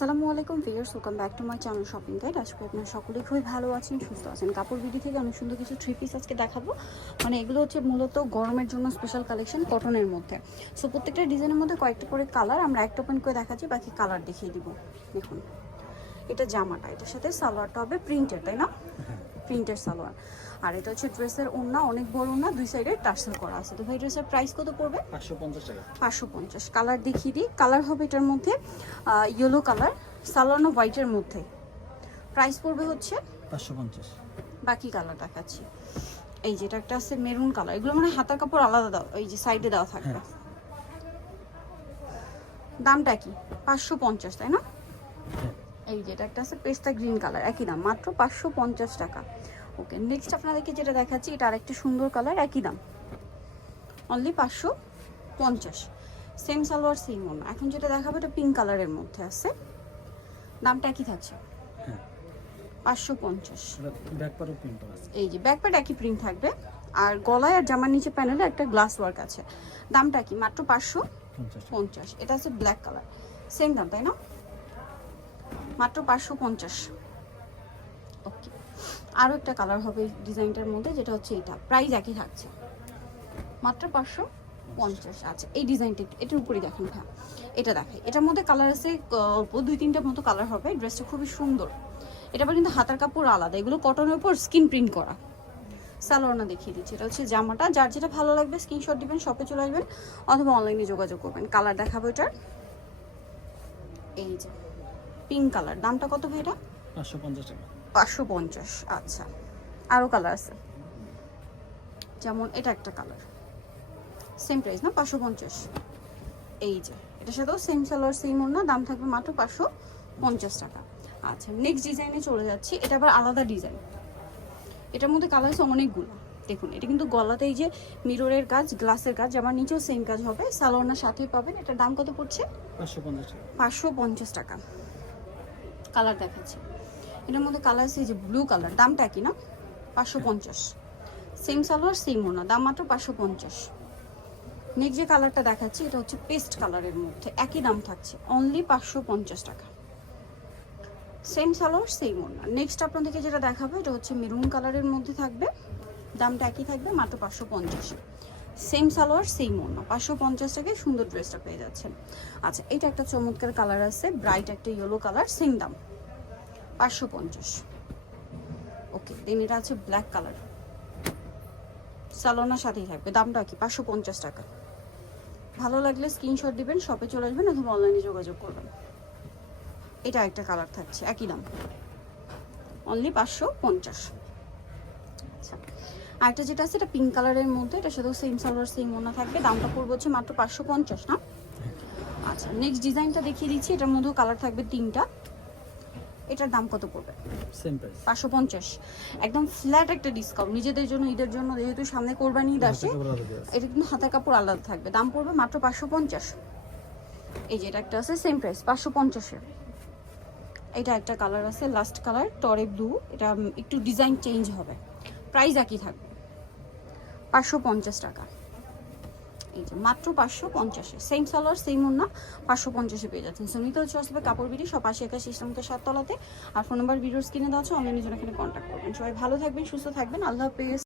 আসসালামু আলাইকুম viewers, welcome back to my channel shopping guide. আজকে আপনারা সকলেই খুবই ভালো আছেন, সুস্থ আছেন। কাপড় বিডি থেকে অনেক সুন্দর কিছু থ্রি পিস আজকে দেখাবো। মানে এগুলো হচ্ছে মূলত গরমের জন্য স্পেশাল কালেকশন, কটনের মধ্যে। সো প্রত্যেকটা ডিজাইনের মধ্যে কয়েকটা করে কালার আমরা একটা ওপেন করে দেখাচ্ছি, বাকি কালার দেখিয়ে দিব। দেখুন, এটা জামাটা, এটার সাথে সালোয়ারটা হবে প্রিন্টের, তাই না? প্রিন্টের সালোয়ার। আর এটা হচ্ছে ড্রেসের ওড়না, অনেক বড় ওড়না, দুই সাইডে টার্সেল করা আছে। তো ভাই ড্রেসের প্রাইস কত পড়বে? 550 টাকা। 550। কালার দেখিয়ে দিই। কালার হবে এটার মধ্যে ইয়েলো কালার, সালোয়ার হোয়াইটের মধ্যে। প্রাইস পড়বে হচ্ছে 550। বাকি কালার দেখাচ্ছি। এই যেটা একটা আছে মেরুন কালার, এগুলো মানে হাতার কাপড় আলাদা দাও, এই যে সাইডে দেওয়া থাকবে। দামটা কি? 550, তাই না? এই যেটা একটা আছে পেস্তা গ্রিন কালার, একই দাম, মাত্র 550 টাকা। ওকে, নেক্সট আপনাদেরকে যেটা দেখাচ্ছি, এটা আরেকটা সুন্দর কালার, একই দাম, অনলি 550। সেম সালোয়ার সেম ওড়না। এখন যেটা দেখাবো এটা পিঙ্ক কালারের মধ্যে আছে, দামটা একই থাকছে, 550। ব্যাক পারও প্রিন্ট করা আছে। এই যে ব্যাক পার্ট একই প্রিন্ট থাকবে, আর গলায় আর জামার নিচে প্যানেলে একটা গ্লাস ওয়ার্ক আছে। দামটা কি? মাত্র 550। এটা আছে ব্ল্যাক কালার, সেম দাম, তাই না? মাত্র 550। ওকে, আরও একটা কালার হবে এই ডিজাইনটার মধ্যে, যেটা হচ্ছে এটা, প্রাইস একই থাকছে, মাত্র 550। আচ্ছা, এই ডিজাইনটা এটার উপরে দেখেন। হ্যাঁ, এটা দেখাই। এটার মধ্যে কালার আছে অল্প, 2-3টার মতো কালার হবে। ড্রেসটা খুবই সুন্দর। এটা আবার কিন্তু হাতার কাপড় আলাদা, এগুলো কটনের উপর স্কিন প্রিন্ট করা। সালোয়ারটা দেখিয়ে দিচ্ছি। এটা হচ্ছে জামাটা, যার যেটা ভালো লাগবে স্ক্রিনশট দিবেন, শপে চলে আসবেন অথবা অনলাইনে যোগাযোগ করবেন। কালার দেখাবো এটার, এই যে পিঙ্ক কালার। দামটা কত ভাই এটা? 550 টাকা। 550। আচ্ছা, আরও কালার আছে, যেমন এটা একটা কালার, সেম প্রাইস না? 550। এই যে এটার সাথেও সেম সালোয়ার সেম ওড়না, দাম থাকবে মাত্র 550 টাকা। আচ্ছা, নেক্সট ডিজাইনে চলে যাচ্ছি। এটা আবার আলাদা ডিজাইন, এটার মধ্যে কালার আছে অনেকগুলো। দেখুন, এটা কিন্তু গলাতে এই যে মিররের কাজ, গ্লাসের কাজ, আমার নিচেও সেম কাজ হবে, সালোয়ারনার সাথেই পাবেন। এটার দাম কত পড়ছে? 550 টাকা। 550 টাকা। কালার দেখাচ্ছি। এটার মধ্যে কালার আছে এই যে ব্লু কালার, দামটা কি না? 550। সেম সালোয়ার সেম ওড়না, দাম মাত্র 550। নেক্সট যে কালারটা দেখাচ্ছি, এটা হচ্ছে পেস্ট কালারের মধ্যে, একই দাম থাকছে, অনলি 550 টাকা। সেম সালোয়ার সেম ওড়না। নেক্সট আপনাদেরকে যেটা দেখাবো, এটা হচ্ছে মেরুন কালারের মধ্যে থাকবে, দামটা একই থাকবে, মাত্র 550। সেম সালোয়ার সেম ওড়না, 550 টাকায় সুন্দর ড্রেসটা পেয়ে যাচ্ছেন। আচ্ছা, এটা একটা চমৎকার কালার আছে, ব্রাইট একটা ইয়েলো কালার, সেম দাম, 550। ওকে, দেন এটা আছে ব্ল্যাক কালার, সালোয়ারের সাথেই থাকবে, দামটা কি? 550 টাকা। ভালো লাগলে স্ক্রিনশট দিবেন, শপে চলে আসবেন অথবা অনলাইনে যোগাযোগ করবেন। এটা একটা কালার থাকছে, একই দাম, অনলি 550। আচ্ছা, আরেকটা যেটা আছে, এটা পিঙ্ক কালারের মধ্যে, এটা সাথেও সেম সালোয়ার সেম ওড়না থাকবে, দামটা পড়বে হচ্ছে মাত্র 550 না? আচ্ছা, নেক্সট ডিজাইনটা দেখিয়ে দিচ্ছি। এটার মধ্যেও কালার থাকবে 3টা। এটার দাম কত পড়বে? Same price, 550। একদম ফ্ল্যাট একটা ডিসকাউন্ট নিজেদের জন্য, ঈদের জন্য, যেহেতু সামনে কোরবানি ঈদ আসে। এটা কিন্তু হাতার কাপড় আলাদা থাকবে, দাম পড়বে মাত্র 550। এই যে এটা একটা আছে সেম প্রাইস, 550-এর। এটা একটা কালার আছে লাস্ট কালার, টরে ব্লু, এটা একটু ডিজাইন চেঞ্জ হবে, প্রাইস একই থাকবে, 550 টাকা। এই যে মাত্র 550-এ, সেম সালোয়ার সেম ওড়না, 550-এ পেয়ে যাচ্ছেন। সুমিত হচ্ছে আসলে কাপড় বিডি, সব 80-81 ইসলামপুর 7 তলাতে। আর ফোন নাম্বার ভিডিওর স্ক্রিনে দেওয়া আছে, অনলাইনের জন্য এখানে কন্ট্যাক্ট করবেন। সবাই ভালো থাকবেন, সুস্থ থাকবেন, আল্লাহ হাফেজ।